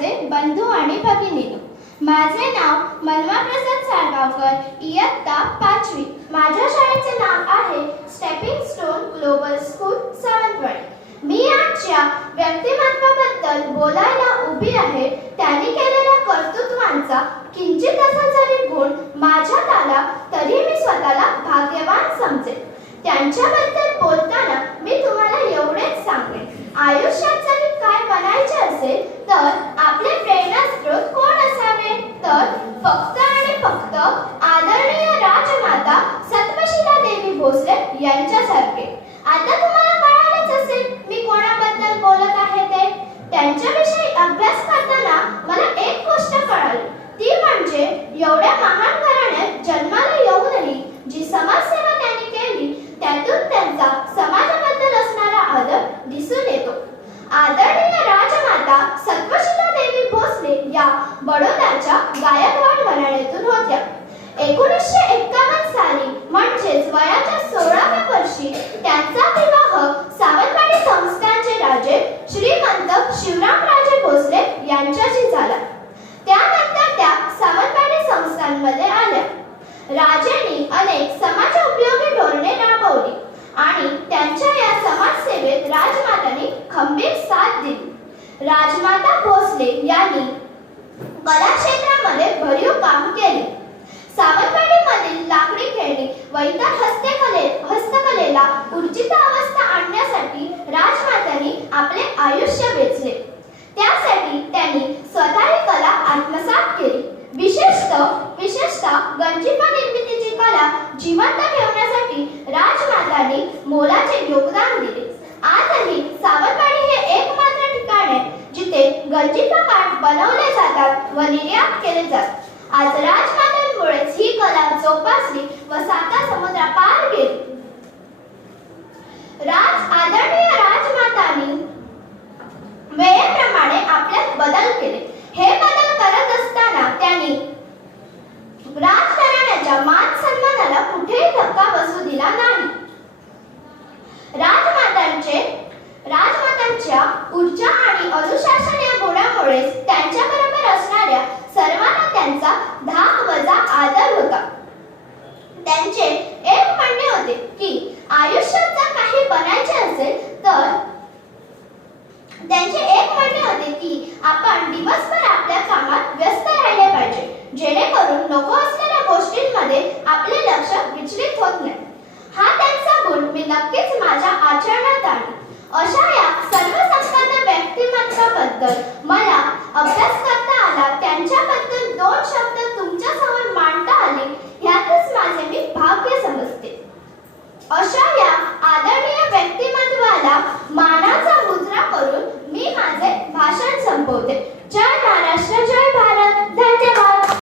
माझे बंधू आणि भगिनीनो, माझे नाव मनवा प्रसाद साळगावकर, इयत्ता 5वी। माझ्या शाळेचे नाव आहे Stepping Stone Global School Sawantwadi. मी आजच्या व्यक्तिमत्वाबद्दल बोलायला उभी आहे। त्यांनी केलेल्या कर्तृत्वांचा किंचित असा जरी गुण माझ्यात आला तरी मी स्वतःला भाग्यवान समजेन। त्यांच्याबद्दल बोलताना मी तुम्हाला एवढेच सांगेन, आयुष्यात जरी काय बनायचे असेल तर आपले प्रेरणास्रोत कोण असावे, तर फक्त आणि फक्त आदरणीय राजमाता सत्वशीला देवी भोसले यांच्यासारखे। आता तुम्हाला कळालंच असेल मी कोणाबद्दल बोलत आहे ते। त्यांच्याविषयी अभ्यास करताना मला एक गोष्ट कळाली, ती म्हणजे एवढ्या महान घराण्यात जन्माला येऊनही जी समाजसेवा त्यांनी केली त्यातून त्यांचा समाजाबद्दल असणारा आदर दिसून येतो। आदरणीय राजमाता सत्वशीला देवी भोसले या बडोद्याच्या गायकवाड घराण्यातून होत्या। 1951 साली म्हणजेच वयाच्या 16व्या वर्षी त्यांचा विवाह सावंतवाडी संस्थानचे राजे श्रीमंत शिवरामराजे भोसले यांच्याशी झाला। त्यानंतर त्या सावंतवाडी संस्थानमध्ये आल्या। राजांनी अनेक समाजोपयोगी धोरणे राबवली आणि त्यांच्या या समाजसेवेत राजमातांनी खंबीर साथ दिली। राजमाता भोसले यांनी कला क्षेत्रामध्ये भरीव काम केले। सावंतवाडीमधील लाकडी खेळणी व इतर हस्तकलेला ऊर्जित अवस्था आणण्यासाठी राजमातांनी आपले आयुष्य वेचले। त्यासाठी त्यांनी स्वतःची कला आत्मसात केली। विशेषतः गंजिफा निर्मितीची कला जिवंत ठेवण्यासाठी राजमातांनी मोलाचे योगदान दिले। आजही सावंतवाडी हे एकमात्र ठिकाण आहे जिथे गंजिफा काठ बनवले जातात व निर्यात केले जातात। आज राजमातांमुळेच ही कला जोपासली व साता समुद्रापार गेली। आदरणीय राजमातांनी वेळेप्रमाणे आपल्यात बदल केले। हे बदल करत असताना त्यांनी राजघराण्याच्या मान सन्मानाला कुठेही धक्का बसू दिला नाही। राजमातांच्या ऊर्जा आणि अनुशासन या गुणामुळे त्यांच्याबरोबर असणाऱ्या सर्वांना त्यांचा धाक वजा आदर होता। त्यांचे एक म्हणणे होते की आयुष्यात जर काही बनायचे असेल तर आपण दिवसभर आपल्या कामात व्यस्त राहिले पाहिजे, जेणेकरून नको असलेल्या गोष्टींमध्ये आपले लक्ष विचलित होत नाही। हा त्यांचा गुण मी नक्कीच माझ्या आचरणात आणीन। अशा या सर्वसंपन्न व्यक्तिमत्वाबद्दल मला अभ्यास करता आला, त्यांच्याबद्दल 2 शब्द तुमच्यासमोर मांडता आले, ह्यातच माझे मी भाग्य समजते। अशा या आदरणीय व्यक्तिमत्वाला मानाचा